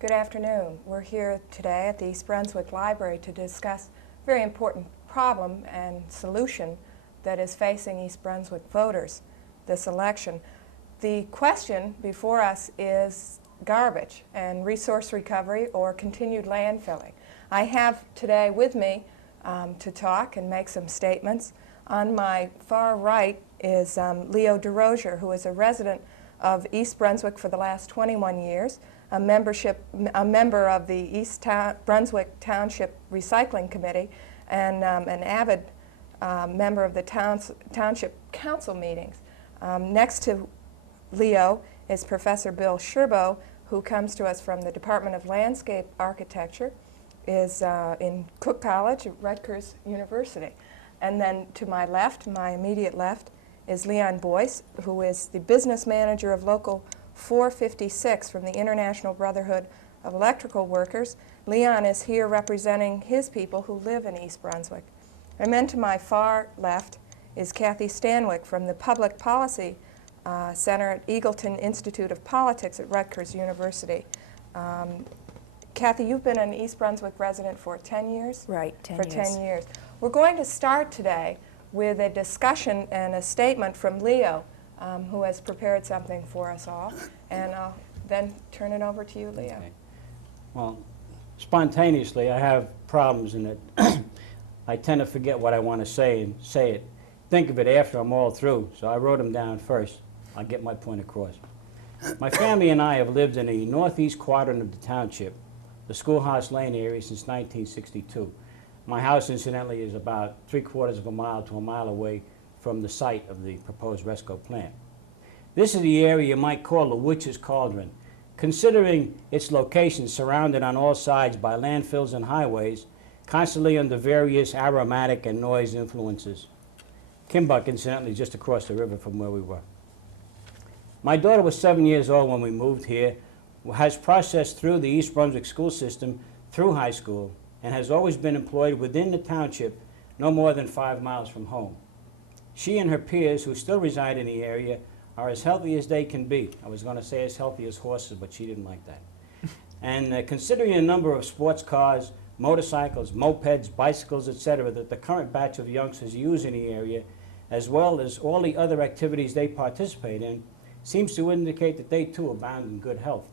Good afternoon. We're here today at the East Brunswick Library to discuss a very important problem and solution that is facing East Brunswick voters this election. The question before us is garbage and resource recovery or continued landfilling. I have today with me to talk and make some statements. On my far right is Leo Desrosiers, who is a resident of East Brunswick for the last 21 years, a member of the East Brunswick Township Recycling Committee, and an avid member of the Township Council meetings. Next to Leo is Professor Bill Scerbo, who comes to us from the Department of Landscape Architecture, is in Cook College at Rutgers University. And then to my left, my immediate left, is Leon Boyce, who is the business manager of Local 456 from the International Brotherhood of Electrical Workers. Leon is here representing his people who live in East Brunswick. And then to my far left is Kathy Stanwick from the Public Policy Center at Eagleton Institute of Politics at Rutgers University. Kathy, you've been an East Brunswick resident for 10 years? Right, 10 years. For 10 years. We're going to start today with a discussion and a statement from Leo, who has prepared something for us all, and I'll then turn it over to you, Leo. Okay. Well, spontaneously, I have problems in that I tend to forget what I want to say and say it. Think of it after I'm all through, so I wrote them down first. I'll get my point across. My family and I have lived in the northeast quadrant of the township, the Schoolhouse Lane area, since 1962. My house, incidentally, is about 3/4 of a mile to a mile away from the site of the proposed RESCO plant. This is the area you might call the Witch's Cauldron, considering its location surrounded on all sides by landfills and highways, constantly under various aromatic and noise influences. Kimbuck, incidentally, just across the river from where we were. My daughter was 7 years old when we moved here, has processed through the East Brunswick school system through high school, and has always been employed within the township no more than 5 miles from home. She and her peers, who still reside in the area, are as healthy as they can be. I was going to say as healthy as horses, but she didn't like that. And considering the number of sports cars, motorcycles, mopeds, bicycles, etc., that the current batch of youngsters use in the area, as well as all the other activities they participate in, seems to indicate that they too abound in good health.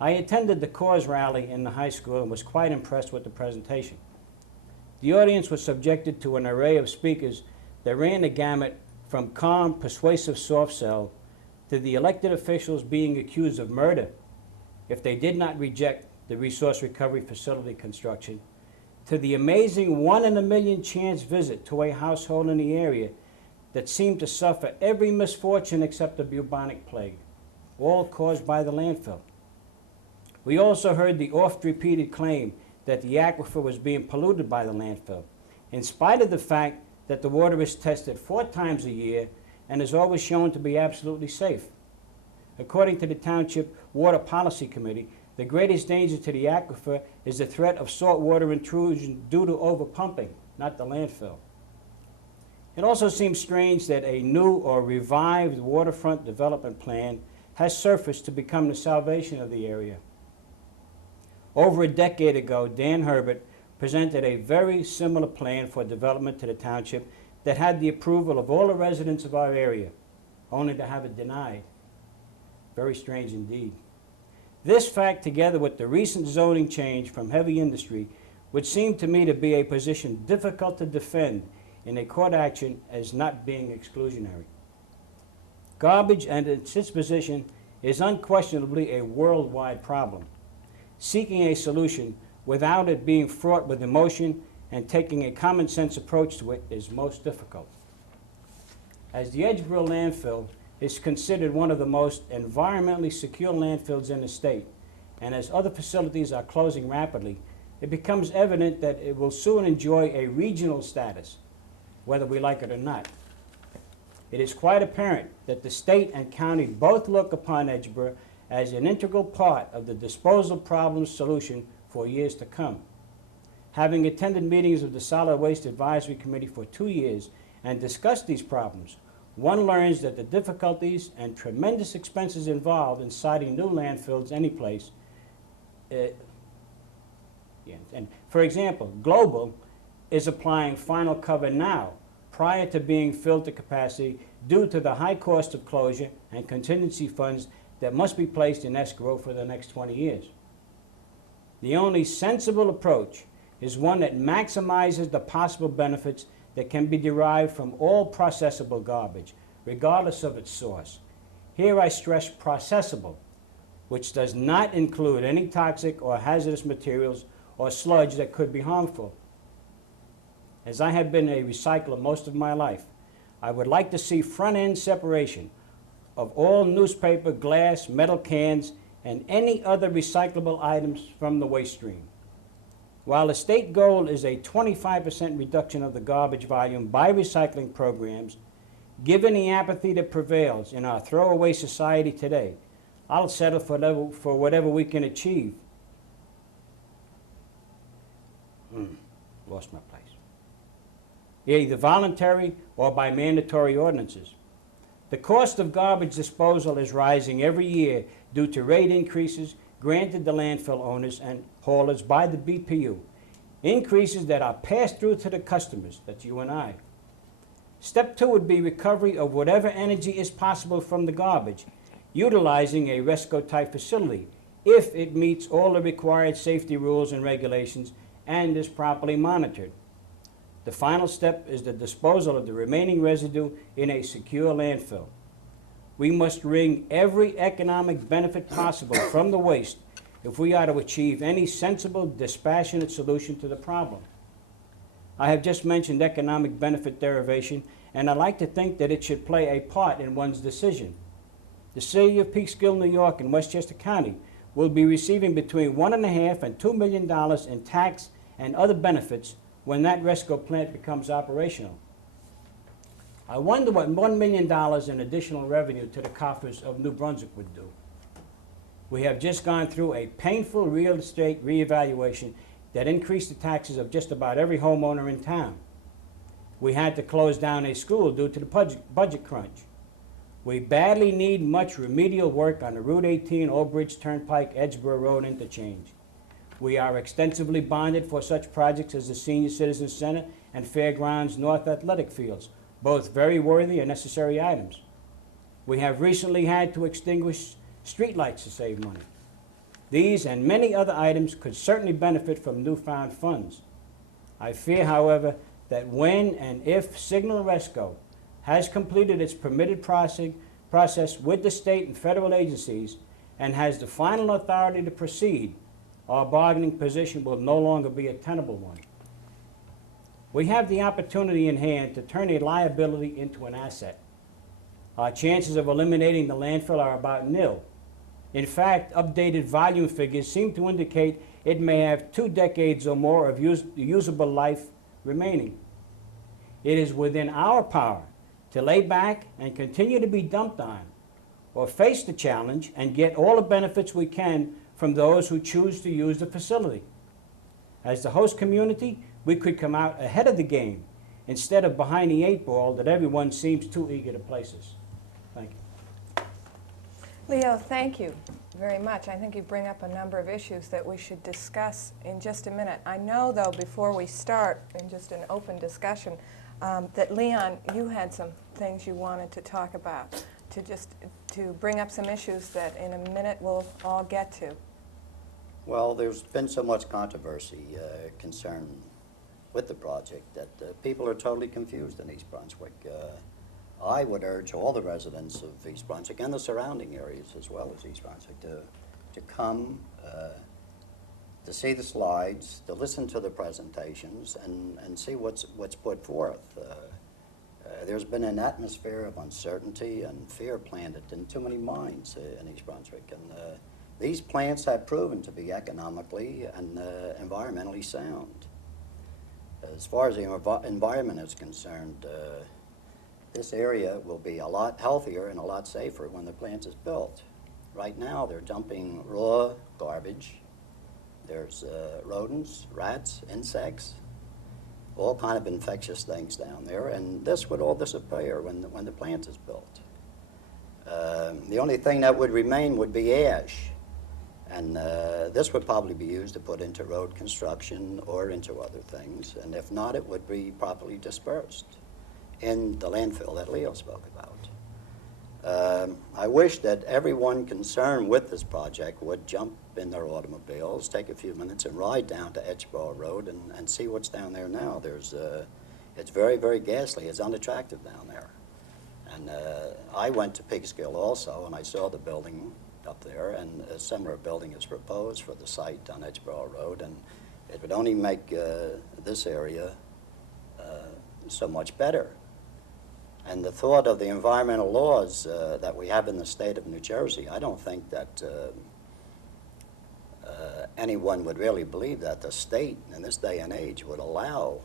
I attended the cause rally in the high school and was quite impressed with the presentation. The audience was subjected to an array of speakers that ran the gamut from calm, persuasive soft sell to the elected officials being accused of murder if they did not reject the resource recovery facility construction, to the amazing 1 in a million chance visit to a household in the area that seemed to suffer every misfortune except the bubonic plague, all caused by the landfill. We also heard the oft-repeated claim that the aquifer was being polluted by the landfill, in spite of the fact that the water is tested 4 times a year and is always shown to be absolutely safe. According to the Township Water Policy Committee, the greatest danger to the aquifer is the threat of saltwater intrusion due to overpumping, not the landfill. It also seems strange that a new or revived waterfront development plan has surfaced to become the salvation of the area. Over a decade ago, Dan Herbert presented a very similar plan for development to the township that had the approval of all the residents of our area, only to have it denied. Very strange indeed. This fact, together with the recent zoning change from heavy industry, would seem to me to be a position difficult to defend in a court action as not being exclusionary. Garbage and its disposition is unquestionably a worldwide problem. Seeking a solution without it being fraught with emotion and taking a common sense approach to it is most difficult. As the Edgeboro landfill is considered one of the most environmentally secure landfills in the state, and as other facilities are closing rapidly, it becomes evident that it will soon enjoy a regional status, whether we like it or not. It is quite apparent that the state and county both look upon Edgeboro as an integral part of the disposal problem solution for years to come. Having attended meetings of the Solid Waste Advisory Committee for 2 years and discussed these problems, one learns that the difficulties and tremendous expenses involved in siting new landfills anyplace And for example, Global is applying final cover now, prior to being filled to capacity due to the high cost of closure and contingency funds that must be placed in escrow for the next 20 years. The only sensible approach is one that maximizes the possible benefits that can be derived from all processable garbage, regardless of its source. Here I stress processable, which does not include any toxic or hazardous materials or sludge that could be harmful. As I have been a recycler most of my life, I would like to see front-end separation of all newspaper, glass, metal cans, and any other recyclable items from the waste stream. While the state goal is a 25% reduction of the garbage volume by recycling programs, given the apathy that prevails in our throwaway society today, I'll settle for whatever we can achieve. Lost my place. Either voluntary or by mandatory ordinances. The cost of garbage disposal is rising every year due to rate increases granted to landfill owners and haulers by the BPU, increases that are passed through to the customers, that's you and I. Step 2 would be recovery of whatever energy is possible from the garbage, utilizing a RESCO-type facility if it meets all the required safety rules and regulations and is properly monitored. The final step is the disposal of the remaining residue in a secure landfill. We must wring every economic benefit possible from the waste if we are to achieve any sensible, dispassionate solution to the problem. I have just mentioned economic benefit derivation, and I like to think that it should play a part in one's decision. The city of Peekskill, New York, and Westchester County will be receiving between $1.5 and $2 million in tax and other benefits when that RESCO plant becomes operational. I wonder what $1 million in additional revenue to the coffers of New Brunswick would do. We have just gone through a painful real estate reevaluation that increased the taxes of just about every homeowner in town. We had to close down a school due to the budget crunch. We badly need much remedial work on the Route 18 Old Bridge Turnpike Edgeboro Road interchange. We are extensively bonded for such projects as the Senior Citizen Center and Fairgrounds North Athletic Fields, both very worthy and necessary items. We have recently had to extinguish streetlights to save money. These and many other items could certainly benefit from newfound funds. I fear, however, that when and if Signal RESCO has completed its permitted process with the state and federal agencies and has the final authority to proceed, our bargaining position will no longer be a tenable one. We have the opportunity in hand to turn a liability into an asset. Our chances of eliminating the landfill are about nil. In fact, updated volume figures seem to indicate it may have 2 decades or more of usable life remaining. It is within our power to lay back and continue to be dumped on, or face the challenge and get all the benefits we can from those who choose to use the facility. As the host community, we could come out ahead of the game instead of behind the 8 ball that everyone seems too eager to place us. Thank you. Leo, thank you very much. I think you bring up a number of issues that we should discuss in just a minute. I know, though, before we start in just an open discussion, that Leon, you had some things you wanted to talk about, to bring up some issues that in a minute we'll all get to. Well, there's been so much controversy concern with the project that people are totally confused in East Brunswick. I would urge all the residents of East Brunswick and the surrounding areas as well as East Brunswick to come to see the slides, to listen to the presentations, and see what's put forth. There's been an atmosphere of uncertainty and fear planted in too many minds in East Brunswick, and these plants have proven to be economically and environmentally sound. As far as the environment is concerned, this area will be a lot healthier and a lot safer when the plant is built. Right now, they're dumping raw garbage. There's rodents, rats, insects, all kind of infectious things down there, and this would all disappear when the plant is built. The only thing that would remain would be ash, And this would probably be used to put into road construction or into other things. And if not, it would be properly dispersed in the landfill that Leo spoke about. I wish that everyone concerned with this project would jump in their automobiles, take a few minutes and ride down to Edgeboro Road and see what's down there now. It's very, very ghastly. It's unattractive down there. And I went to Peekskill also, and I saw the building up there, and a similar building is proposed for the site on Edgeboro Road, and it would only make this area so much better. And the thought of the environmental laws that we have in the state of New Jersey, I don't think that anyone would really believe that the state in this day and age would allow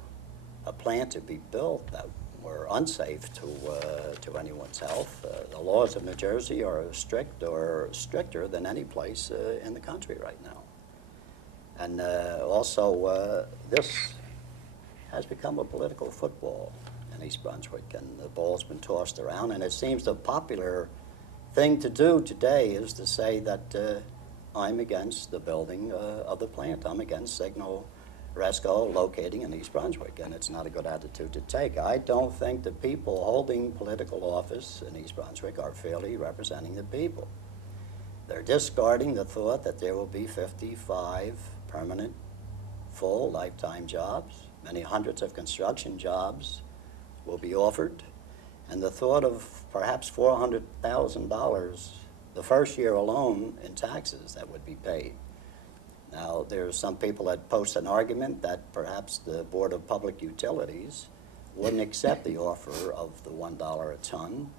a plant to be built that were unsafe to anyone's health. The laws of New Jersey are strict or stricter than any place in the country right now. And also, this has become a political football in East Brunswick, and the ball's been tossed around, and it seems the popular thing to do today is to say that I'm against the building of the plant. I'm against Signal RESCO locating in East Brunswick, and it's not a good attitude to take. I don't think the people holding political office in East Brunswick are fairly representing the people. They're discarding the thought that there will be 55 permanent, full, lifetime jobs. Many hundreds of construction jobs will be offered, and the thought of perhaps $400,000 the first year alone in taxes that would be paid. Now, there's some people that post an argument that perhaps the Board of Public Utilities wouldn't accept the offer of the $1 a ton,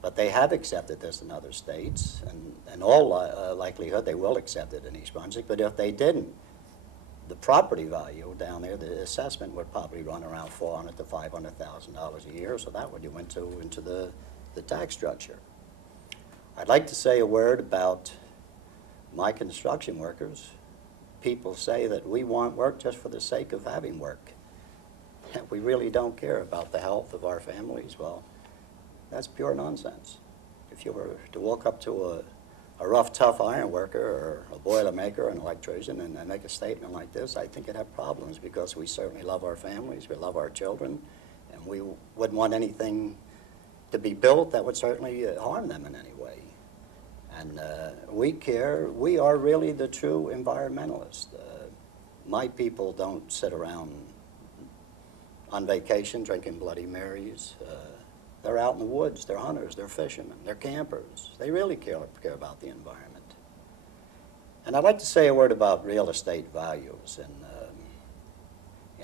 but they have accepted this in other states, and in all likelihood they will accept it in East Brunswick. But if they didn't, the property value down there, the assessment would probably run around $400,000 to $500,000 a year, so that would go into the tax structure. I'd like to say a word about my construction workers. People say that we want work just for the sake of having work. We really don't care about the health of our families. Well, that's pure nonsense. If you were to walk up to a rough, tough iron worker or a boiler maker, an electrician, and make a statement like this, I think it'd have problems, because we certainly love our families, we love our children, and we wouldn't want anything to be built that would certainly harm them in any way. And we care. We are really the true environmentalists. My people don't sit around on vacation drinking Bloody Marys. They're out in the woods. They're hunters. They're fishermen. They're campers. They really care about the environment. And I'd like to say a word about real estate values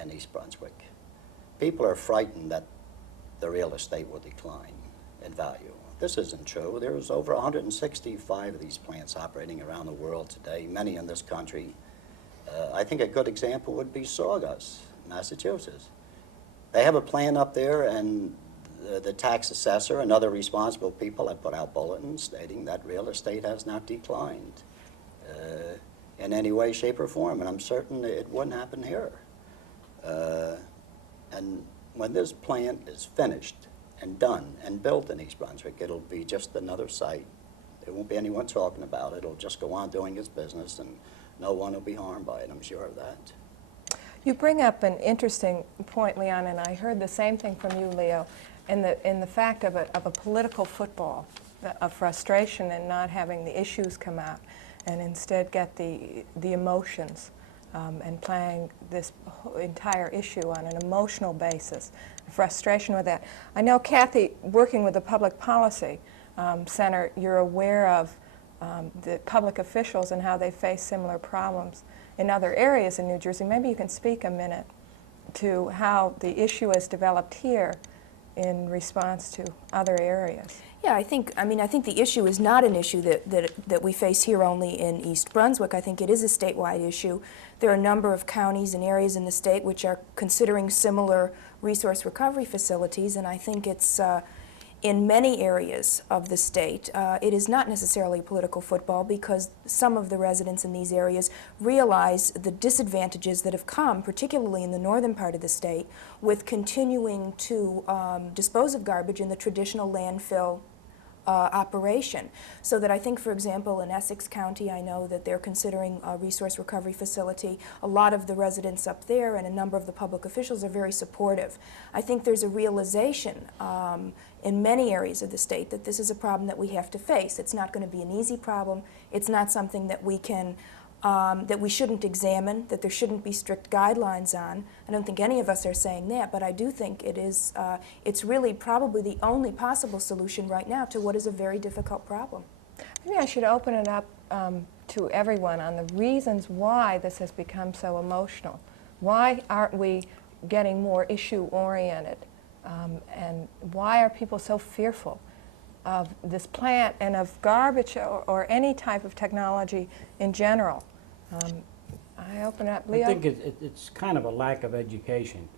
in East Brunswick. People are frightened that the real estate will decline in value. This isn't true. There's over 165 of these plants operating around the world today, many in this country. I think a good example would be Scerbo, Massachusetts. They have a plant up there, and the tax assessor and other responsible people have put out bulletins stating that real estate has not declined in any way, shape, or form, and I'm certain it wouldn't happen here. And when this plant is finished and done and built in East Brunswick, it'll be just another site. There won't be anyone talking about it. It'll just go on doing its business, and no one will be harmed by it, I'm sure of that. You bring up an interesting point, Leon, and I heard the same thing from you, Leo, in the fact of a political football, of frustration and not having the issues come out, and instead get the emotions, and playing this entire issue on an emotional basis, frustration with that. I know, Kathy, working with the Public Policy Center, you're aware of the public officials and how they face similar problems in other areas in New Jersey. Maybe you can speak a minute to how the issue has developed here in response to other areas. Yeah, I think the issue is not an issue that we face here only in East Brunswick. I think it is a statewide issue. There are a number of counties and areas in the state which are considering similar resource recovery facilities, and I think it's in many areas of the state, it is not necessarily political football, because some of the residents in these areas realize the disadvantages that have come, particularly in the northern part of the state, with continuing to dispose of garbage in the traditional landfill operation. So that I think, for example, in Essex County, I know that they're considering a resource recovery facility. A lot of the residents up there and a number of the public officials are very supportive. I think there's a realization in many areas of the state that this is a problem that we have to face. It's not going to be an easy problem. It's not something that we can that we shouldn't examine, that there shouldn't be strict guidelines on. I don't think any of us are saying that, but I do think it is, it's really probably the only possible solution right now to what is a very difficult problem. Maybe I should open it up to everyone on the reasons why this has become so emotional. Why aren't we getting more issue-oriented? And why are people so fearful of this plant and of garbage or any type of technology in general? I open up, Leo. I think it's kind of a lack of education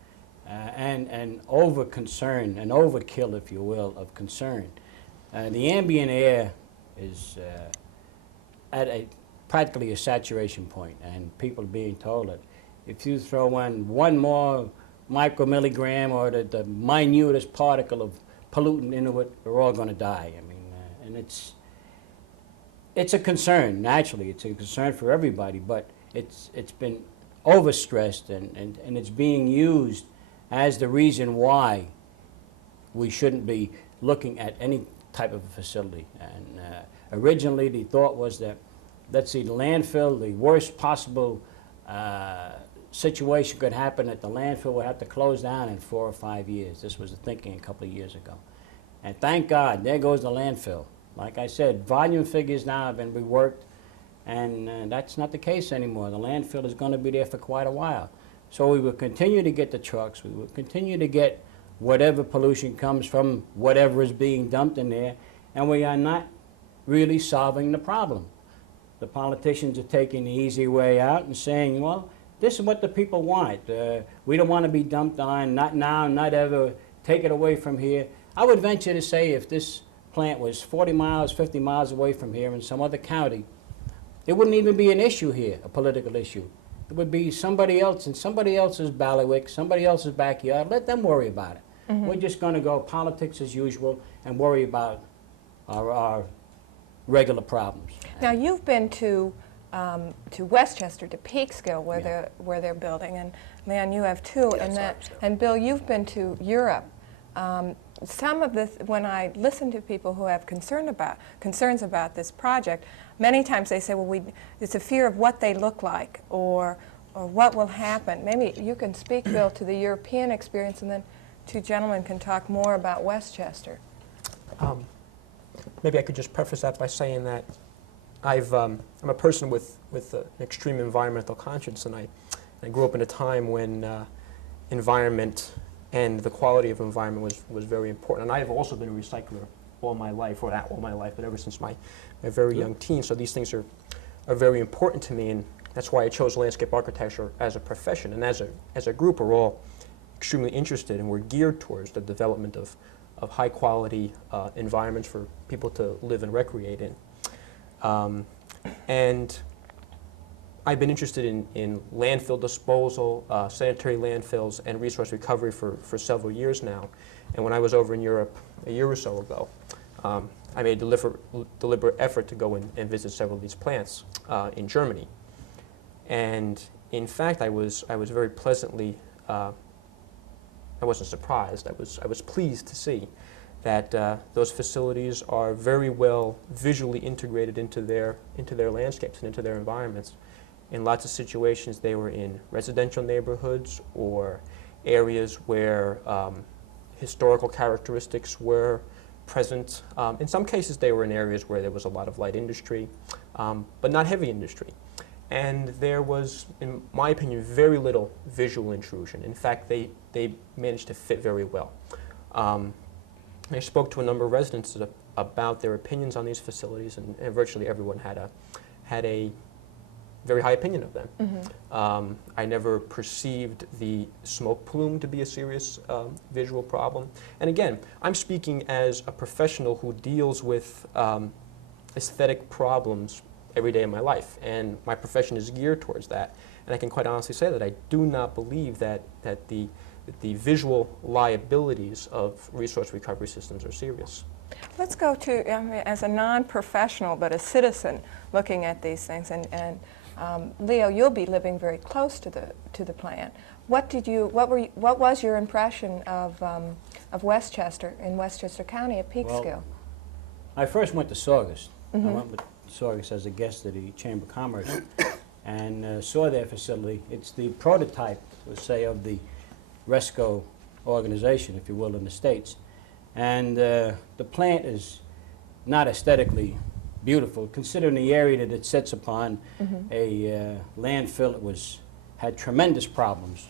and over-concern, an overkill, if you will, of concern. The ambient air is at practically a saturation point, and people are being told that if you throw in one more micromilligram or the minutest particle of pollutant into it, we're all going to die. I mean, and it's a concern. Naturally, it's a concern for everybody, but it's been overstressed and it's being used as the reason why we shouldn't be looking at any type of a facility. And originally, the thought was that, let's see, the landfill, the worst possible situation could happen, that the landfill would have to close down in 4 or 5 years. This was the thinking a couple of years ago. And thank God, there goes the landfill. Like I said, volume figures now have been reworked, and that's not the case anymore. The landfill is going to be there for quite a while. So we will continue to get the trucks, we will continue to get whatever pollution comes from whatever is being dumped in there, and we are not really solving the problem. The politicians are taking the easy way out and saying, well, this is what the people want. We don't want to be dumped on, not now, not ever, take it away from here. I would venture to say if this plant was 40 miles, 50 miles away from here in some other county, it wouldn't even be an issue here, a political issue. It would be somebody else in somebody else's bailiwick, somebody else's backyard. Let them worry about it. Mm-hmm. We're just going to go politics as usual and worry about our regular problems. Now, you've been to Westchester, to Peekskill, where they're building, and Leon, you have too. Yes, and Bill, you've been to Europe. Some of this, when I listen to people who have concerns about this project, many times they say, well, it's a fear of what they look like or what will happen. Maybe you can speak, Bill, to the European experience, and then two gentlemen can talk more about Westchester. Maybe I could just preface that by saying that I'm a person with an extreme environmental conscience, and I grew up in a time when environment and the quality of environment was very important. And I have also been a recycler all my life, or not all my life, but ever since my very young teens. So these things are very important to me, and that's why I chose landscape architecture as a profession. And as a group, we're all extremely interested, and we're geared towards the development of high quality environments for people to live and recreate in. And I've been interested in landfill disposal, sanitary landfills, and resource recovery for several years now. And when I was over in Europe a year or so ago, I made a deliberate effort to go and visit several of these plants in Germany. And in fact, I was very pleasantly, I wasn't surprised, I was pleased to see that those facilities are very well visually integrated into their landscapes and into their environments. In lots of situations, they were in residential neighborhoods or areas where historical characteristics were present. In some cases, they were in areas where there was a lot of light industry, but not heavy industry. And there was, in my opinion, very little visual intrusion. In fact, they managed to fit very well. I spoke to a number of residents about their opinions on these facilities, and virtually everyone had a very high opinion of them. Mm-hmm. I never perceived the smoke plume to be a serious visual problem. And again, I'm speaking as a professional who deals with aesthetic problems every day of my life, and my profession is geared towards that. And I can quite honestly say that I do not believe that the the visual liabilities of resource recovery systems are serious. Let's go to, as a non-professional but a citizen looking at these things, and Leo, you'll be living very close to the plant. What was your impression of Westchester, in Westchester County at Peekskill? Well, I first went to Saugus. I went with Saugus as a guest of the Chamber of Commerce and saw their facility. It's the prototype, let's say, of the RESCO organization, if you will, in the States. And the plant is not aesthetically beautiful, considering the area that it sits upon, a landfill that had tremendous problems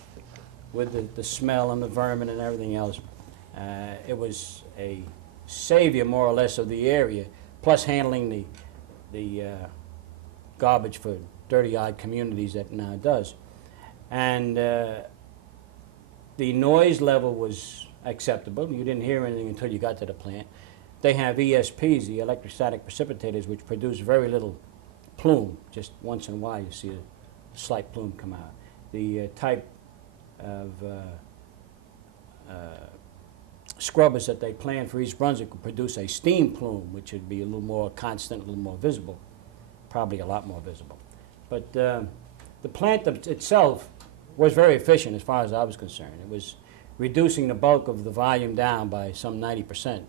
with the smell and the vermin and everything else. It was a savior, more or less, of the area, plus handling the garbage for dirty-eyed communities that it now does. And the noise level was acceptable. You didn't hear anything until you got to the plant. They have ESPs, the electrostatic precipitators, which produce very little plume. Just once in a while you see a slight plume come out. The type of scrubbers that they plan for East Brunswick will produce a steam plume, which would be a little more constant, a little more visible, probably a lot more visible. But the plant itself was very efficient as far as I was concerned. It was reducing the bulk of the volume down by some 90%.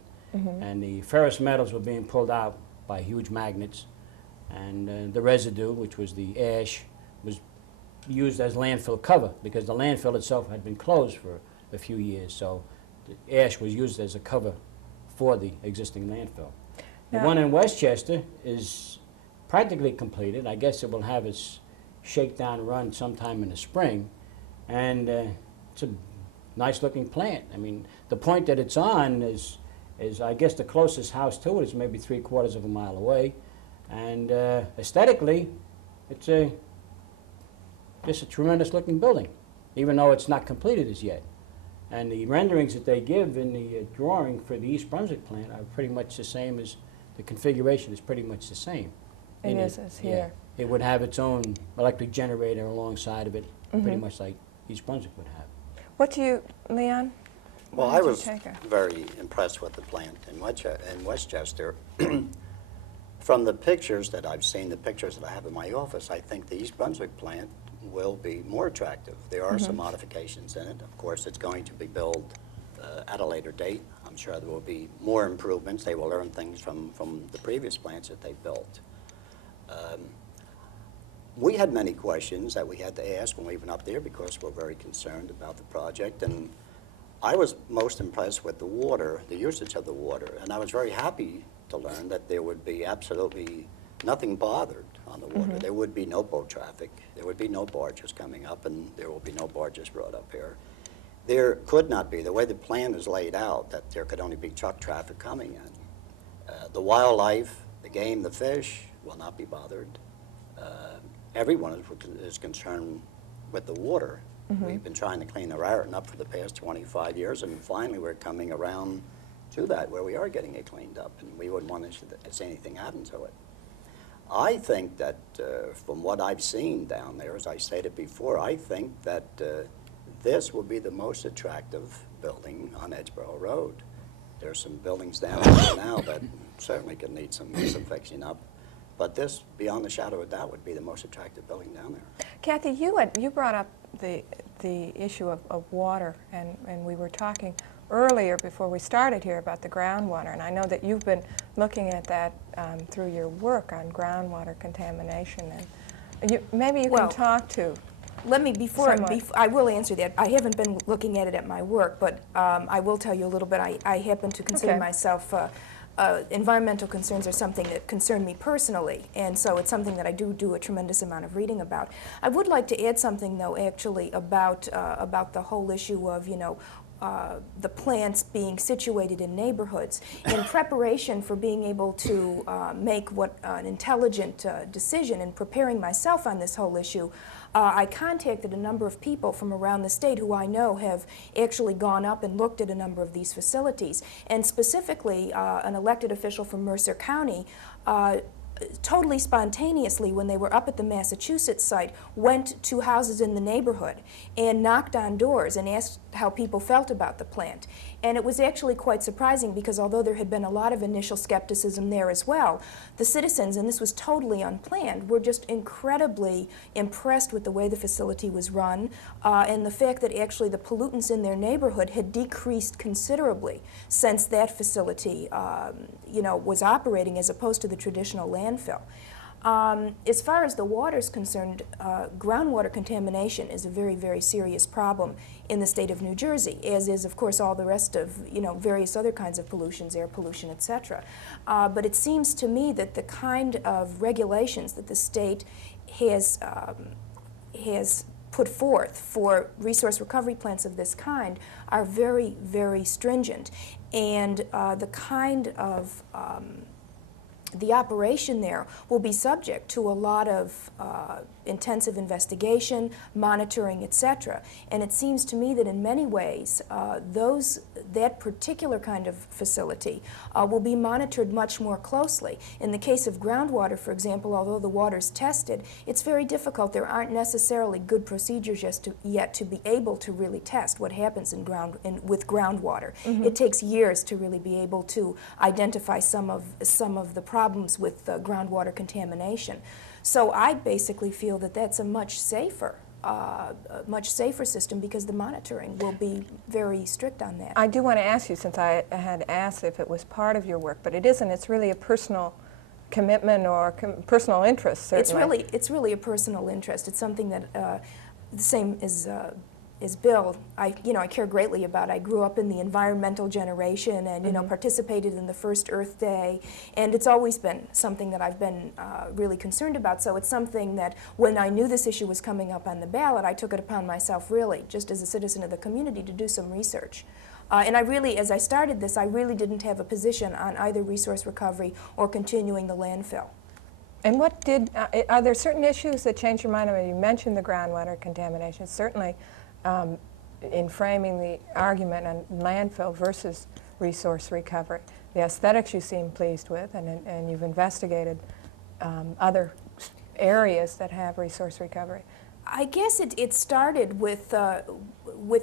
And the ferrous metals were being pulled out by huge magnets. And the residue, which was the ash, was used as landfill cover because the landfill itself had been closed for a few years. So the ash was used as a cover for the existing landfill. The one in Westchester is practically completed. I guess it will have its shakedown run sometime in the spring. And it's a nice-looking plant. I mean, the point that it's on is I guess the closest house to it is maybe 3/4 of a mile away. And aesthetically, it's just a tremendous-looking building, even though it's not completed as yet. And the renderings that they give in the drawing for the East Brunswick plant are pretty much the same as the configuration is pretty much the same. It is as here. It would have its own electric generator alongside of it, pretty much like East Brunswick would have. What do you, Leon? Well, Why I don't you was take her? very impressed with the plant in Westchester. From the pictures that I've seen, the pictures that I have in my office, I think the East Brunswick plant will be more attractive. There are some modifications in it. Of course, it's going to be built at a later date. I'm sure there will be more improvements. They will learn things from the previous plants that they built. We had many questions that we had to ask when we went up there because we're very concerned about the project. And I was most impressed with the water, the usage of the water. And I was very happy to learn that there would be absolutely nothing bothered on the water. There would be no boat traffic. There would be no barges coming up, and there will be no barges brought up here. There could not be, the way the plan is laid out, that there could only be truck traffic coming in. The wildlife, the game, the fish will not be bothered. Everyone is concerned with the water. We've been trying to clean the Raritan up for the past 25 years, and finally we're coming around to that where we are getting it cleaned up, and we wouldn't want to see anything happen to it. I think that from what I've seen down there, as I stated before, I think that this will be the most attractive building on Edgeboro Road. There's some buildings down there now that certainly could need some fixing up. But this, beyond the shadow of doubt, would be the most attractive building down there. Kathy, you brought up the issue of water, and we were talking earlier before we started here about the groundwater, and I know that you've been looking at that through your work on groundwater contamination, and maybe you can talk to. Let me, I will answer that. I haven't been looking at it at my work, but I will tell you a little bit. I happen to consider myself, environmental concerns are something that concern me personally, and so it's something that I do a tremendous amount of reading about. I would like to add something, though, actually, about the whole issue of, the plants being situated in neighborhoods. In preparation for being able to make an intelligent decision and preparing myself on this whole issue, I contacted a number of people from around the state who I know have actually gone up and looked at a number of these facilities. And specifically, an elected official from Mercer County totally spontaneously, when they were up at the Massachusetts site, went to houses in the neighborhood and knocked on doors and asked how people felt about the plant. And it was actually quite surprising because although there had been a lot of initial skepticism there as well, the citizens, and this was totally unplanned, were just incredibly impressed with the way the facility was run and the fact that actually the pollutants in their neighborhood had decreased considerably since that facility was operating as opposed to the traditional landfill. As far as the water is concerned, groundwater contamination is a very, very serious problem in the state of New Jersey, as is, of course, all the rest of, various other kinds of pollutions, air pollution, etc. But it seems to me that the kind of regulations that the state has put forth for resource recovery plants of this kind are very, very stringent. And the kind of the operation there will be subject to a lot of intensive investigation, monitoring, etc. And it seems to me that in many ways, that particular kind of facility will be monitored much more closely. In the case of groundwater, for example, although the water's tested, it's very difficult. There aren't necessarily good procedures yet to be able to really test what happens with groundwater. Mm-hmm. It takes years to really be able to identify some of the problems with groundwater contamination. So I basically feel that that's a much safer system because the monitoring will be very strict on that. I do want to ask you, since I had asked if it was part of your work, but it isn't. It's really a personal commitment or personal interest, certainly. It's really a personal interest. It's something that the same as Bill, I care greatly about. I grew up in the environmental generation and, mm-hmm. participated in the first Earth Day, and it's always been something that I've been really concerned about. So it's something that when I knew this issue was coming up on the ballot, I took it upon myself really, just as a citizen of the community, to do some research. And I really, as I started this, I really didn't have a position on either resource recovery or continuing the landfill. And are there certain issues that changed your mind? I mean, you mentioned the groundwater contamination, certainly. In framing the argument on landfill versus resource recovery. The aesthetics you seem pleased with, and you've investigated other areas that have resource recovery. I guess it started with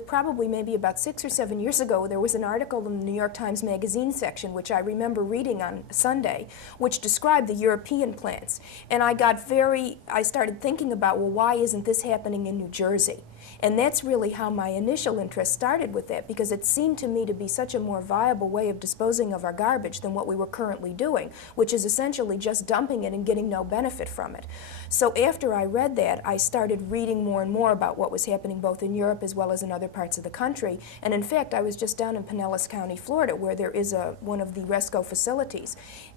probably maybe about 6 or 7 years ago. There was an article in the New York Times Magazine section, which I remember reading on Sunday, which described the European plants. And I started thinking about, well, why isn't this happening in New Jersey? And that's really how my initial interest started with that, because it seemed to me to be such a more viable way of disposing of our garbage than what we were currently doing, which is essentially just dumping it and getting no benefit from it. So after I read that, I started reading more and more about what was happening both in Europe as well as in other parts of the country. And in fact, I was just down in Pinellas County, Florida, where there is one of the RESCO facilities.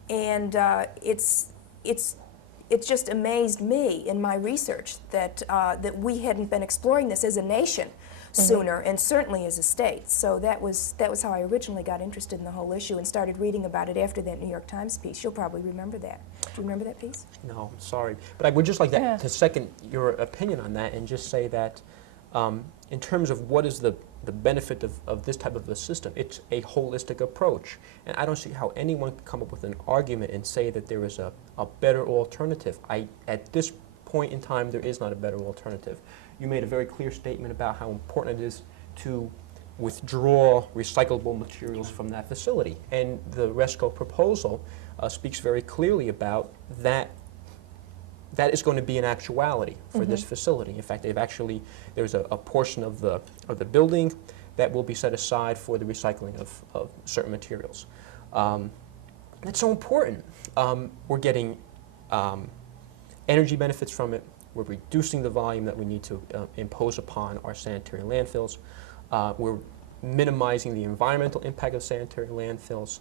And it's just amazed me in my research that we hadn't been exploring this as a nation sooner, mm-hmm. and certainly as a state. So that was how I originally got interested in the whole issue and started reading about it after that New York Times piece. You'll probably remember that. Do you remember that piece? No, I'm sorry. But I would just like to second your opinion on that and just say that in terms of what is the benefit of this type of a system, it's a holistic approach. And I don't see how anyone can come up with an argument and say that there is a better alternative. At this point in time, there is not a better alternative. You made a very clear statement about how important it is to withdraw recyclable materials from that facility. And the RESCO proposal speaks very clearly about that. That is going to be an actuality for mm-hmm. this facility. In fact, there's a portion of the building that will be set aside for the recycling of certain materials. That's so important. We're getting energy benefits from it. We're reducing the volume that we need to impose upon our sanitary landfills. We're minimizing the environmental impact of sanitary landfills.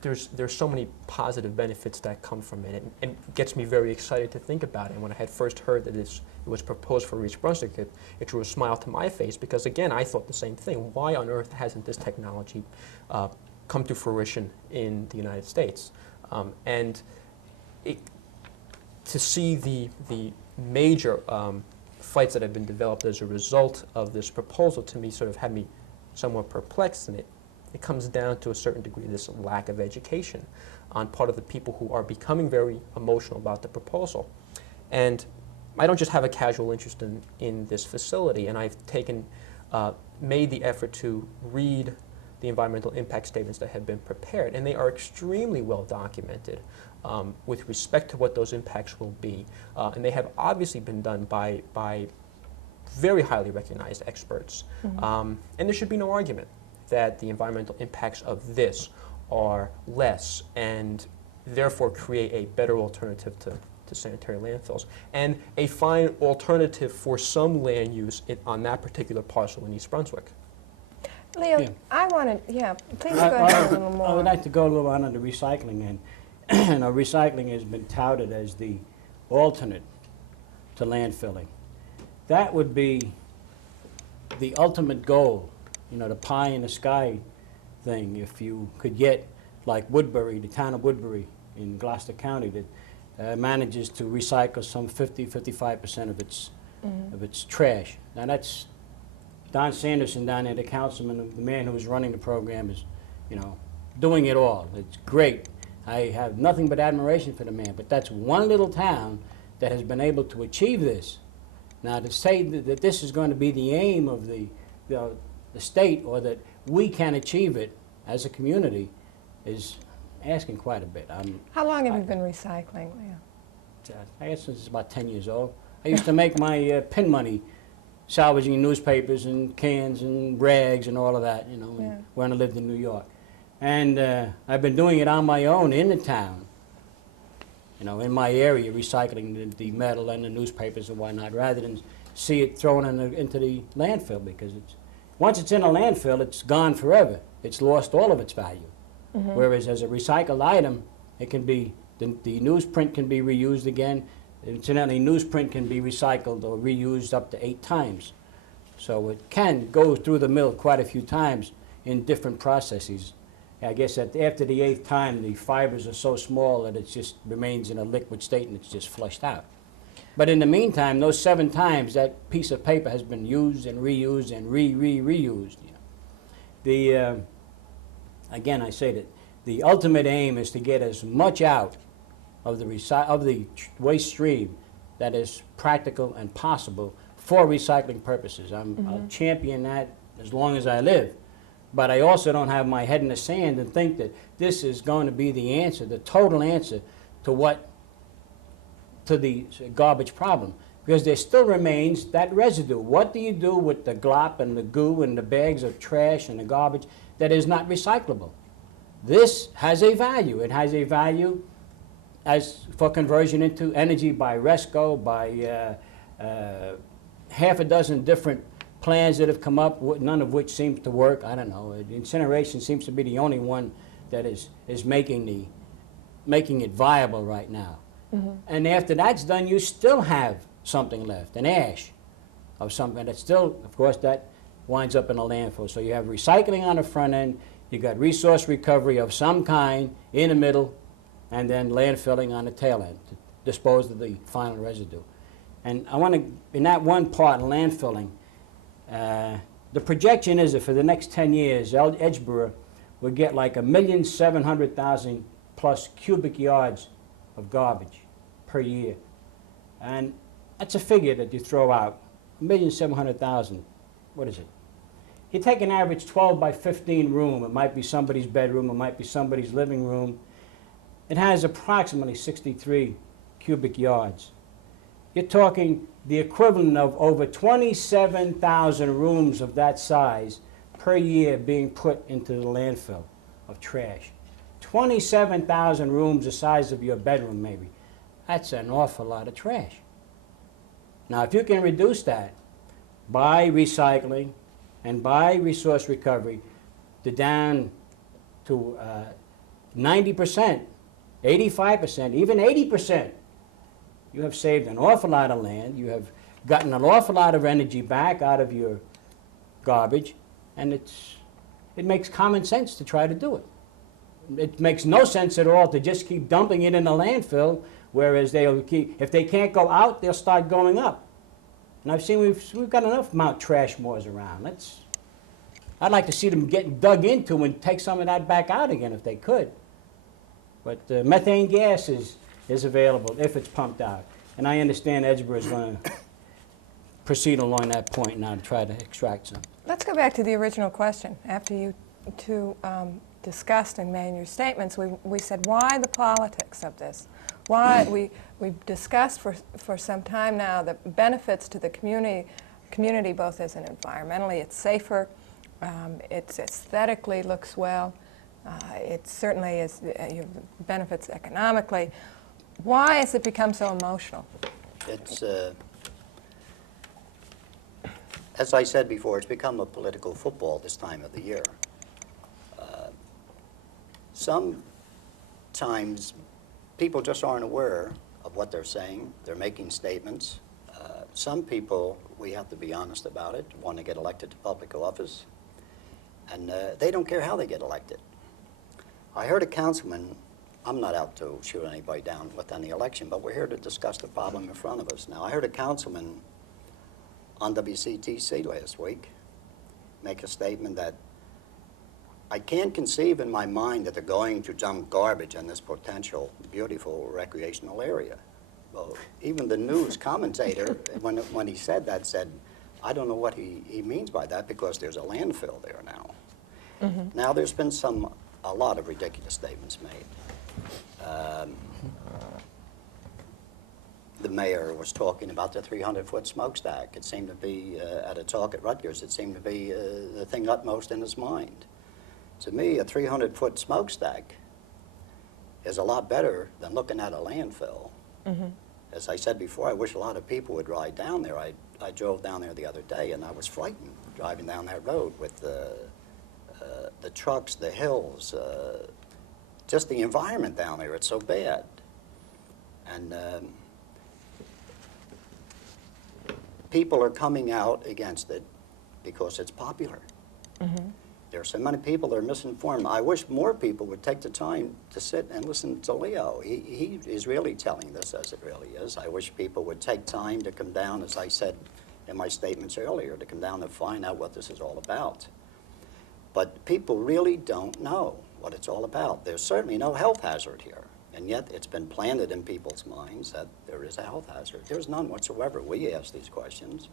There's so many positive benefits that come from it, and it gets me very excited to think about it. And when I had first heard that it was proposed for East Brunswick, it drew a smile to my face, because again, I thought the same thing. Why on earth hasn't this technology come to fruition in the United States? To see the major fights that have been developed as a result of this proposal, to me, sort of had me somewhat perplexed, and it comes down to a certain degree this lack of education on part of the people who are becoming very emotional about the proposal. And I don't just have a casual interest in this facility, and I've made the effort to read the environmental impact statements that have been prepared, and they are extremely well documented with respect to what those impacts will be. And they have obviously been done by very highly recognized experts. And there should be no argument that the environmental impacts of this are less and therefore create a better alternative to sanitary landfills, and a fine alternative for some land use on that particular parcel in East Brunswick. Leo, Yeah. I wanted, please go ahead a little more. I would like to go a little on the recycling end. You know, recycling has been touted as the alternate to landfilling. That would be the ultimate goal, you know, the pie in the sky thing. If you could get, like Woodbury, the town of Woodbury in Gloucester County, that manages to recycle some 55% of its trash. Now that's Don Sanderson down there, the councilman, the man who was running the program, is, you know, doing it all. It's great. I have nothing but admiration for the man, but that's one little town that has been able to achieve this. Now to say that this is going to be the aim of the state, or that we can achieve it as a community, is asking quite a bit. How long have you been recycling, Leo? I guess since it's about 10 years old. I used to make my pin money salvaging newspapers and cans and rags and all of that, you know, when I lived in New York. And I've been doing it on my own in the town, you know, in my area, recycling the metal and the newspapers and whatnot, rather than see it thrown into the landfill, because once it's in a landfill, it's gone forever. It's lost all of its value. Whereas as a recycled item, it can be, the newsprint can be reused again. Incidentally, newsprint can be recycled or reused up to 8 times. So it can go through the mill quite a few times in different processes. I guess that after the 8th time, the fibers are so small that it just remains in a liquid state and it's just flushed out. But in the meantime, those 7 times, that piece of paper has been used and reused and reused. You know. Again, I say that the ultimate aim is to get as much out of the waste stream that is practical and possible for recycling purposes. I'll champion that as long as I live. But I also don't have my head in the sand and think that this is going to be the answer, the total answer to the garbage problem. Because there still remains that residue. What do you do with the glop and the goo and the bags of trash and the garbage that is not recyclable? This has a value. It has a value as for conversion into energy by RESCO, by half a dozen different plans that have come up, none of which seems to work. I don't know. Incineration seems to be the only one that is making it viable right now. And after that's done, you still have something left, an ash of something that still, of course, that winds up in a landfill. So you have recycling on the front end, you got resource recovery of some kind in the middle, and then landfilling on the tail end to dispose of the final residue. And I want to, in that one part, landfilling, the projection is that for the next 10 years, Edgeboro will get like 1,700,000 plus cubic yards of garbage per year. And that's a figure that you throw out, 1,700,000. What is it? You take an average 12 by 15 room. It might be somebody's bedroom, it might be somebody's living room. It has approximately 63 cubic yards. You're talking the equivalent of over 27,000 rooms of that size per year being put into the landfill of trash. 27,000 rooms the size of your bedroom, maybe. That's an awful lot of trash. Now, if you can reduce that by recycling and by resource recovery down to 90%, 85%, even 80%, you have saved an awful lot of land, you have gotten an awful lot of energy back out of your garbage, and it makes common sense to try to do it. It makes no sense at all to just keep dumping it in the landfill, whereas if they can't go out, they'll start going up. And I've seen we've got enough Mount Trashmores around. I'd like to see them getting dug into and take some of that back out again if they could. But methane gas is available if it's pumped out. And I understand Edgeboro is going to proceed along that point now to try to extract some. Let's go back to the original question. After you two discussed and made your statements, we said, why the politics of this? Why we've discussed for some time now the benefits to the community both as an environmentally, it's safer, it's aesthetically looks well, it certainly is benefits economically. Why has it become so emotional? It's, as I said before, it's become a political football this time of the year. Sometimes people just aren't aware of what they're saying. They're making statements. Some people, we have to be honest about it, want to get elected to public office, and they don't care how they get elected. I heard a councilman, I'm not out to shoot anybody down with any election, but we're here to discuss the problem in front of us. Now, I heard a councilman on WCTC last week make a statement that I can't conceive in my mind that they're going to dump garbage in this potential beautiful recreational area. Well, even the news commentator, when he said that, said, I don't know what he means by that because there's a landfill there now. Mm-hmm. Now, there's been a lot of ridiculous statements made. The mayor was talking about the 300-foot smokestack. It seemed to be, at a talk at Rutgers, it seemed to be the thing utmost in his mind. To me, a 300-foot smokestack is a lot better than looking at a landfill. Mm-hmm. As I said before, I wish a lot of people would ride down there. I drove down there the other day, and I was frightened driving down that road with the trucks, the hills, just the environment down there. It's so bad. And people are coming out against it because it's popular. Mm-hmm. There are so many people that are misinformed. I wish more people would take the time to sit and listen to Leo. He is really telling this as it really is. I wish people would take time to come down, as I said in my statements earlier, to come down and find out what this is all about. But people really don't know what it's all about. There's certainly no health hazard here, and yet it's been planted in people's minds that there is a health hazard. There's none whatsoever. We ask these questions.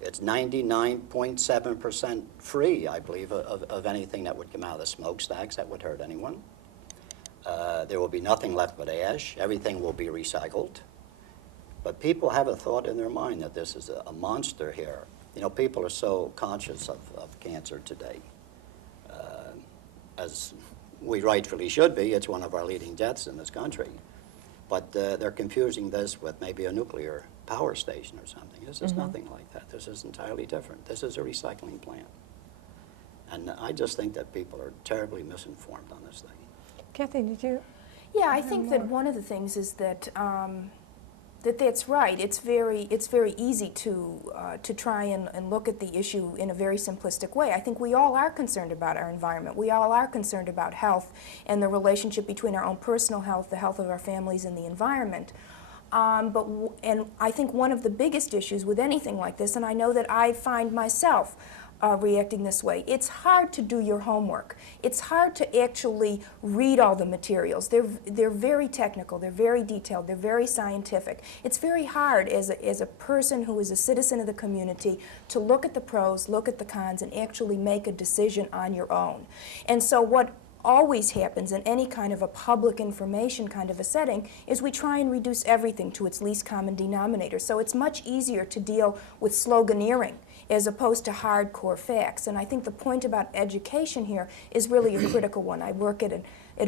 It's 99.7% free, I believe, of anything that would come out of the smokestacks that would hurt anyone. There will be nothing left but ash. Everything will be recycled. But people have a thought in their mind that this is a monster here. You know, people are so conscious of cancer today. As we rightfully should be, it's one of our leading deaths in this country. But they're confusing this with maybe a nuclear power station or something. This is nothing like that. This is entirely different. This is a recycling plant. And I just think that people are terribly misinformed on this thing. Kathy, did you? Yeah, I think that one of the things is that that's right. It's very easy to try and look at the issue in a very simplistic way. I think we all are concerned about our environment. We all are concerned about health and the relationship between our own personal health, the health of our families, and the environment. And I think one of the biggest issues with anything like this, and I know that I find myself reacting this way, it's hard to do your homework. It's hard to actually read all the materials. They're very technical, they're very detailed, they're very scientific. It's very hard as a person who is a citizen of the community to look at the pros, look at the cons, and actually make a decision on your own. And so what always happens in any kind of a public information kind of a setting is we try and reduce everything to its least common denominator. So it's much easier to deal with sloganeering as opposed to hardcore facts. And I think the point about education here is really a critical one. I work at a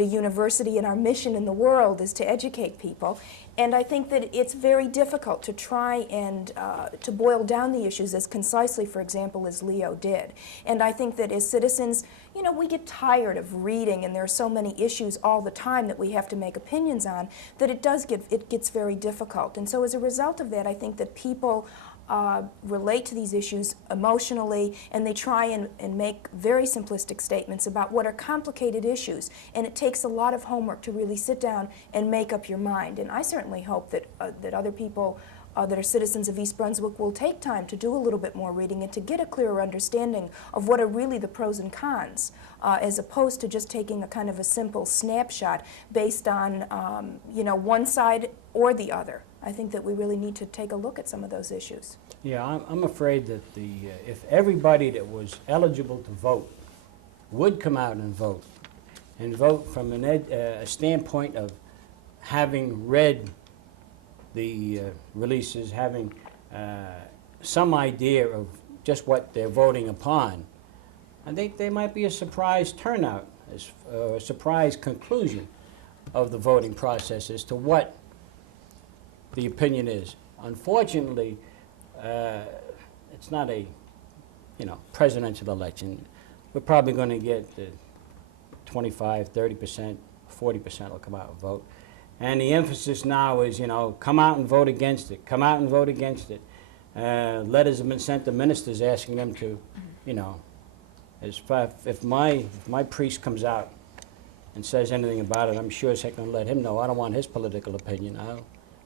university, and our mission in the world is to educate people. And I think that it's very difficult to try and to boil down the issues as concisely, for example, as Leo did. And I think that as citizens, you know, we get tired of reading, and there are so many issues all the time that we have to make opinions on, that it gets very difficult. And so as a result of that, I think that people relate to these issues emotionally, and they try and make very simplistic statements about what are complicated issues. And it takes a lot of homework to really sit down and make up your mind. And I certainly hope that that other people that are citizens of East Brunswick will take time to do a little bit more reading and to get a clearer understanding of what are really the pros and cons, as opposed to just taking a kind of a simple snapshot based on, you know, one side or the other. I think that we really need to take a look at some of those issues. Yeah, I'm afraid that if everybody that was eligible to vote would come out and vote from a standpoint of having read the releases, having some idea of just what they're voting upon, I think there might be a surprise turnout, a surprise conclusion of the voting process as to what the opinion is. Unfortunately, it's not a, you know, presidential election. We're probably going to get 25, 30%, 40% will come out and vote. And the emphasis now is, you know, come out and vote against it. Come out and vote against it. Letters have been sent to ministers asking them to, you know, if my priest comes out and says anything about it, I'm sure as heck going to let him know. I don't want his political opinion. I'll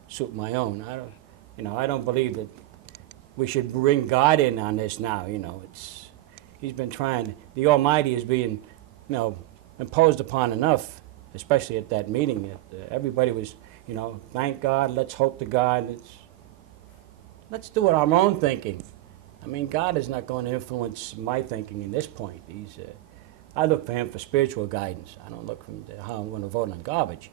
suit my own. I don't believe that we should bring God in on this now. You know, he's been trying. The Almighty is being, you know, imposed upon enough, especially at that meeting. That everybody was, you know, thank God. Let's hope to God. Let's do it our own thinking. I mean, God is not going to influence my thinking in this point. I look for him for spiritual guidance. I don't look for him to how I'm going to vote on garbage.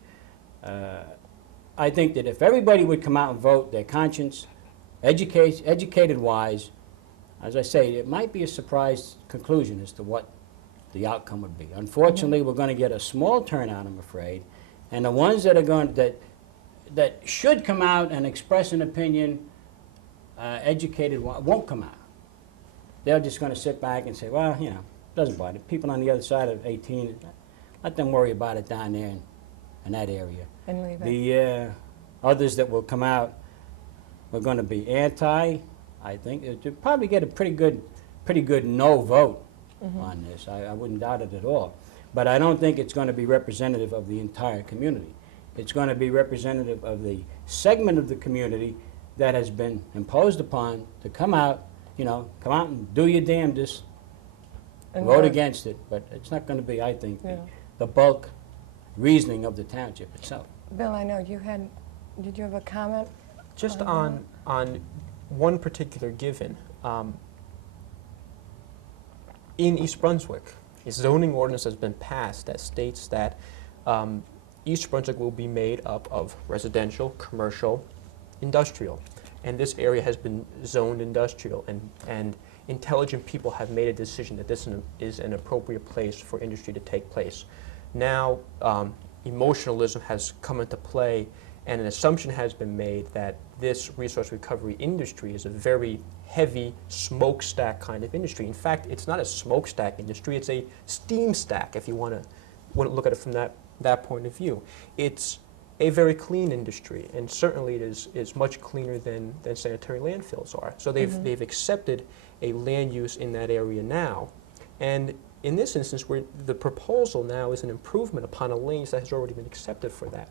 I think that if everybody would come out and vote their conscience, educated wise, as I say, it might be a surprise conclusion as to what the outcome would be. Unfortunately, we're going to get a small turnout, I'm afraid, and the ones that are going that should come out and express an opinion, educated won't come out. They're just going to sit back and say, well, you know, doesn't bother. People on the other side of 18, let them worry about it down there in that area. And leave it. The others that will come out are going to be anti. I think they'll probably get a pretty good no vote on this. I wouldn't doubt it at all. But I don't think it's going to be representative of the entire community. It's going to be representative of the segment of the community that has been imposed upon to come out, you know, come out and do your damnedest, And vote against it. But it's not going to be, I think, Yeah. the bulk reasoning of the township itself. Bill, I know did you have a comment? Just on one particular given, in East Brunswick, a zoning ordinance has been passed that states that East Brunswick will be made up of residential, commercial, industrial. And this area has been zoned industrial, and intelligent people have made a decision that this is an appropriate place for industry to take place. Now, emotionalism has come into play, and an assumption has been made that this resource recovery industry is a very heavy smokestack kind of industry. In fact, it's not a smokestack industry, it's a steam stack, if you want to look at it from that point of view. It's a very clean industry, and certainly it is much cleaner than sanitary landfills are. So they've accepted a land use in that area now. And in this instance, where the proposal now is an improvement upon a lane that has already been accepted for that.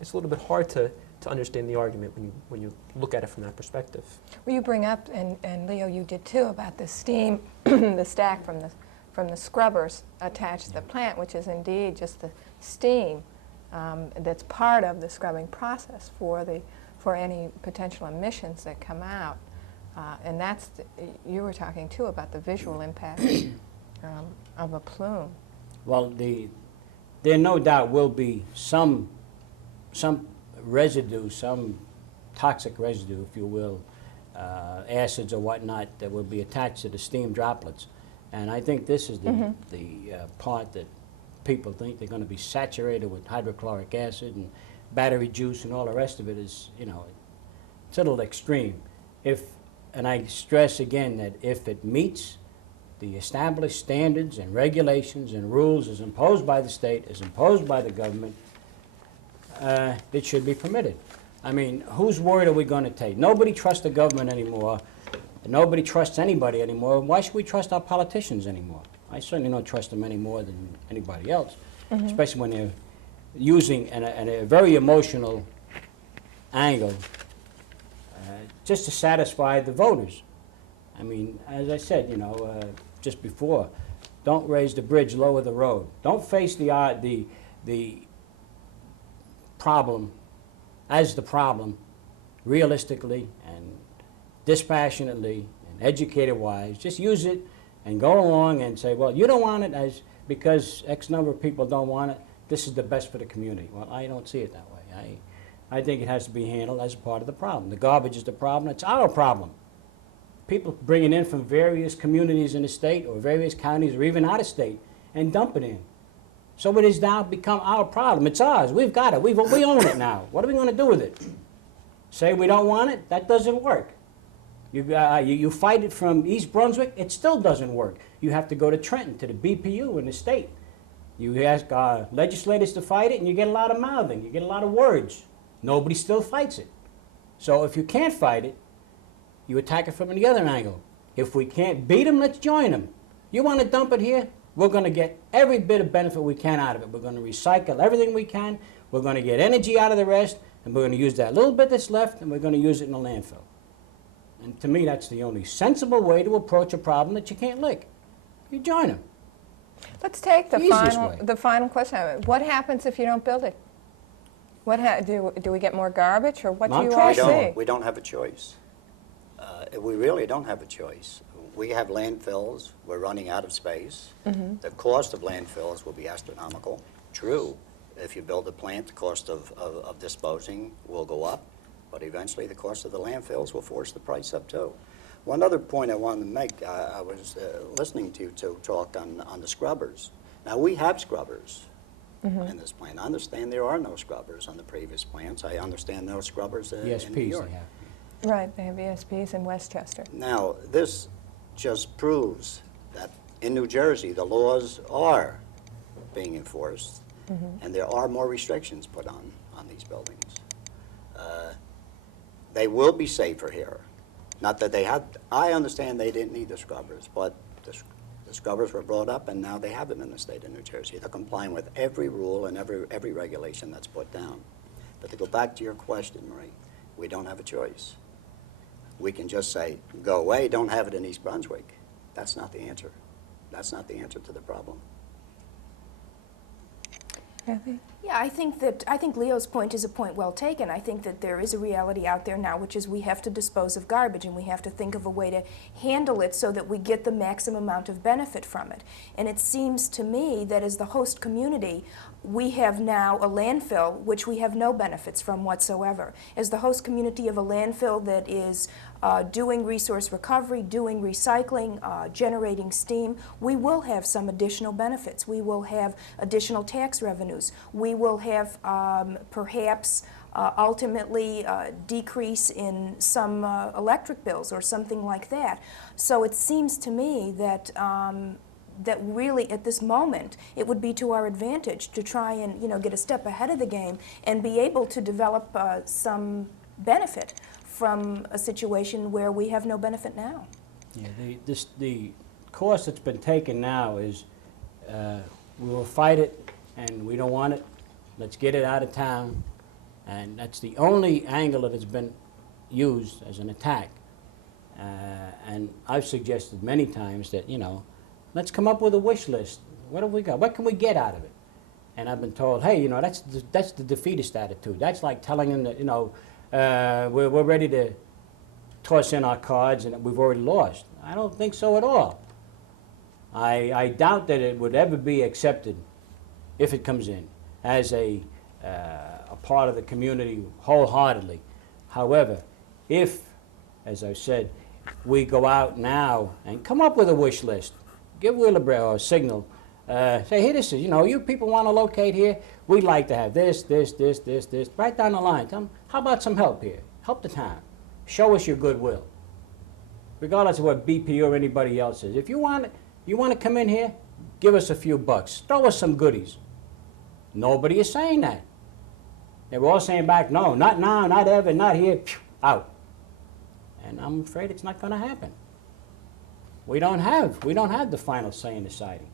It's a little bit hard to understand the argument when you look at it from that perspective. Well, you bring up, and Leo, you did too, about the steam, the stack from the scrubbers attached to the plant, which is indeed just the steam that's part of the scrubbing process for any potential emissions that come out. And that's, you were talking too about the visual impact of a plume. Well, there no doubt will be some residue, some toxic residue, if you will, acids or whatnot, that will be attached to the steam droplets. And I think this is the part that people think they're going to be saturated with hydrochloric acid and battery juice and all the rest of it is, you know, it's a little extreme. And I stress again that if it meets the established standards and regulations and rules as imposed by the state, as imposed by the government, it should be permitted. I mean, whose word are we going to take? Nobody trusts the government anymore. Nobody trusts anybody anymore. Why should we trust our politicians anymore? I certainly don't trust them any more than anybody else, especially when they're using a very emotional angle just to satisfy the voters. I mean, as I said, you know, just before, don't raise the bridge, lower the road. Don't face the problem as the problem realistically and dispassionately and educated-wise. Just use it and go along and say, well, you don't want it as because X number of people don't want it. This is the best for the community. Well, I don't see it that way. I think it has to be handled as a part of the problem. The garbage is the problem. It's our problem. People bring it in from various communities in the state or various counties or even out of state and dump it in. So it has now become our problem. It's ours. We've got it. We own it now. What are we going to do with it? Say we don't want it? That doesn't work. You fight it from East Brunswick, it still doesn't work. You have to go to Trenton, to the BPU in the state. You ask legislators to fight it, and you get a lot of mouthing. You get a lot of words. Nobody still fights it. So if you can't fight it, you attack it from the other angle. If we can't beat them, let's join them. You want to dump it here? We're going to get every bit of benefit we can out of it. We're going to recycle everything we can. We're going to get energy out of the rest, and we're going to use that little bit that's left, and we're going to use it in the landfill. And to me, that's the only sensible way to approach a problem that you can't lick. You join them. Let's take the Easiest way. final question. What happens if you don't build it? Do we get more garbage, or what do you all see? We don't have a choice. We really don't have a choice. We have landfills. We're running out of space. Mm-hmm. The cost of landfills will be astronomical. True, if you build a plant, the cost of disposing will go up, but eventually the cost of the landfills will force the price up too. One other point I wanted to make, I was listening to you talk on the scrubbers. Now, we have scrubbers in this plant. I understand there are no scrubbers on the previous plants. I understand no scrubbers in New ESPs York. they have. Right, they have ESPs in Westchester. Now, this just proves that in New Jersey, the laws are being enforced, and there are more restrictions put on these buildings. They will be safer here. Not that they had, I understand they didn't need the scrubbers, but the scrubbers were brought up, and now they have them in the state of New Jersey. They're complying with every rule and every regulation that's put down. But to go back to your question, Marie, we don't have a choice. We can just say, go away, don't have it in East Brunswick. That's not the answer. That's not the answer to the problem. Kathy? Yeah, I think Leo's point is a point well taken. I think that there is a reality out there now, which is we have to dispose of garbage, and we have to think of a way to handle it so that we get the maximum amount of benefit from it. And it seems to me that as the host community, we have now a landfill which we have no benefits from whatsoever. As the host community of a landfill that is doing resource recovery, doing recycling, generating steam, we will have some additional benefits. We will have additional tax revenues. We will have perhaps ultimately decrease in some electric bills or something like that. So it seems to me that that really at this moment it would be to our advantage to try and get a step ahead of the game and be able to develop some benefit from a situation where we have no benefit now. Yeah, the course that's been taken now is we will fight it and we don't want it. Let's get it out of town. And that's the only angle that has been used as an attack. And I've suggested many times that, let's come up with a wish list. What have we got? What can we get out of it? And I've been told, hey, that's the defeatist attitude. That's like telling them that, we're ready to toss in our cards and that we've already lost. I don't think so at all. I doubt that it would ever be accepted, if it comes in, as a part of the community wholeheartedly. However, if, as I said, we go out now and come up with a wish list, give Wheelbarrow or Signal, say, hey, this is, you people want to locate here, we'd like to have this, right down the line. Tell them, how about some help here? Help the town. Show us your goodwill. Regardless of what BP or anybody else is. If you want to come in here, give us a few bucks. Throw us some goodies. Nobody is saying that. They were all saying back, no, not now, not ever, not here, out. And I'm afraid it's not going to happen. We don't have the final say in deciding.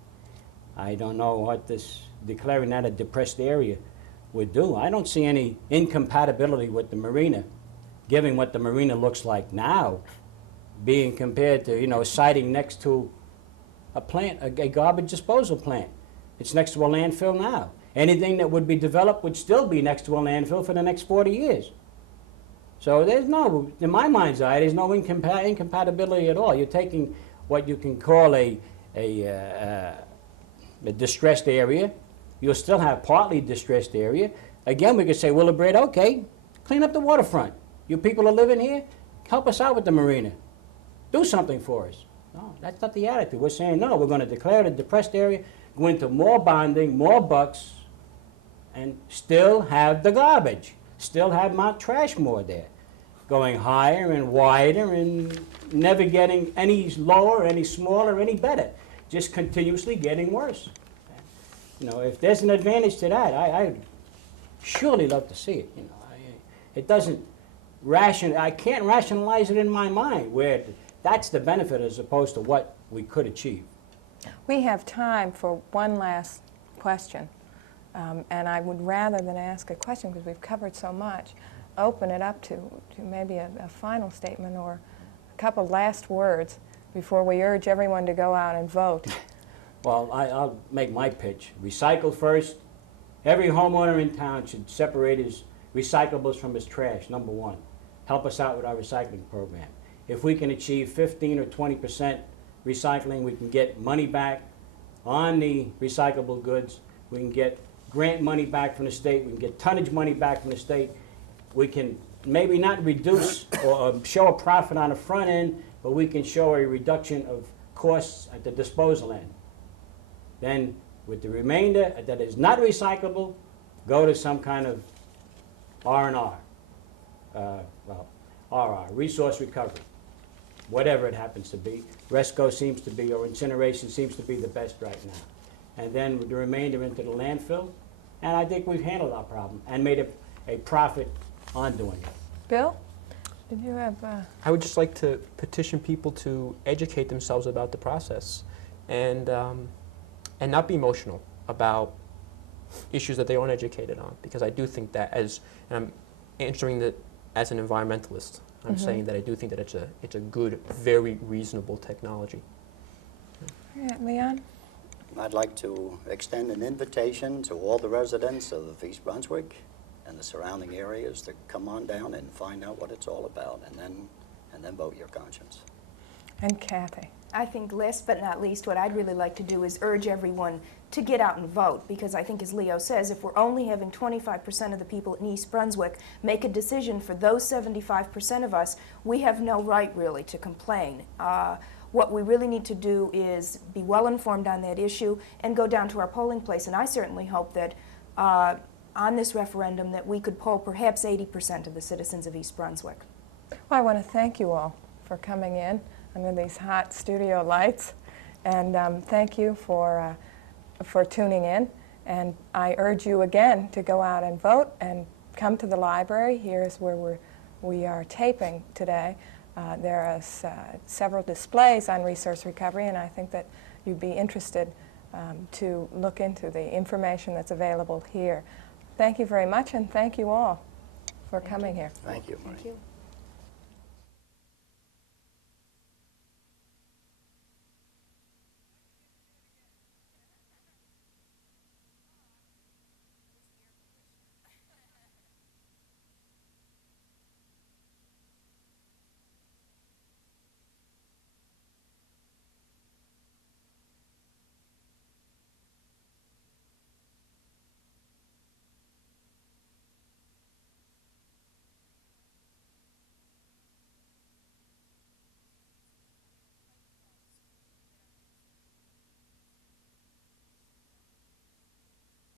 I don't know what this declaring that a depressed area would do. I don't see any incompatibility with the marina given what the marina looks like now, being compared to, you know, siting next to a plant, a garbage disposal plant. It's next to a landfill now. Anything that would be developed would still be next to a landfill for the next 40 years. So there's no, in my mind's eye, there's no incompatibility at all. You're taking what you can call a distressed area. You'll still have partly distressed area. Again, we could say, Willowbred, okay, clean up the waterfront. You people are living here, help us out with the marina. Do something for us. No, that's not the attitude. We're saying, no, we're going to declare it a depressed area, go into more bonding, more bucks, and still have the garbage. Still have Mount Trashmore there, going higher and wider and never getting any lower, any smaller, any better. Just continuously getting worse. You know, if there's an advantage to that, I'd surely love to see it. You know, it doesn't I can't rationalize it in my mind where that's the benefit as opposed to what we could achieve. We have time for one last question, and I would, rather than ask a question, because we've covered so much, open it up to maybe a final statement or a couple last words before we urge everyone to go out and vote. Well, I'll make my pitch. Recycle first. Every homeowner in town should separate his recyclables from his trash, number one. Help us out with our recycling program. If we can achieve 15 or 20% recycling, we can get money back on the recyclable goods. We can get grant money back from the state. We can get tonnage money back from the state. We can maybe not reduce or show a profit on the front end, but we can show a reduction of costs at the disposal end. Then with the remainder that is not recyclable, go to some kind of R&R, RR, resource recovery, whatever it happens to be. RESCO seems to be, or incineration seems to be the best right now. And then with the remainder into the landfill, and I think we've handled our problem and made a profit on doing it. Bill, did you have... I would just like to petition people to educate themselves about the process and not be emotional about issues that they aren't educated on, because I do think that and I'm answering that as an environmentalist, I'm saying that I do think that it's a good, very reasonable technology. All right, Leon? I'd like to extend an invitation to all the residents of East Brunswick and the surrounding areas to come on down and find out what it's all about, and then vote your conscience. And Kathy? I think last but not least, what I'd really like to do is urge everyone to get out and vote, because I think, as Leo says, if we're only having 25% of the people in East Brunswick make a decision for those 75% of us, we have no right really to complain. What we really need to do is be well informed on that issue and go down to our polling place, and I certainly hope that on this referendum that we could poll perhaps 80% of the citizens of East Brunswick. Well, I want to thank you all for coming in under these hot studio lights, and thank you for tuning in. And I urge you again to go out and vote and come to the library. Here's where we are taping today. There are several displays on resource recovery, and I think that you'd be interested to look into the information that's available here. Thank you very much, and thank you all for coming here. Thank you. Thank you.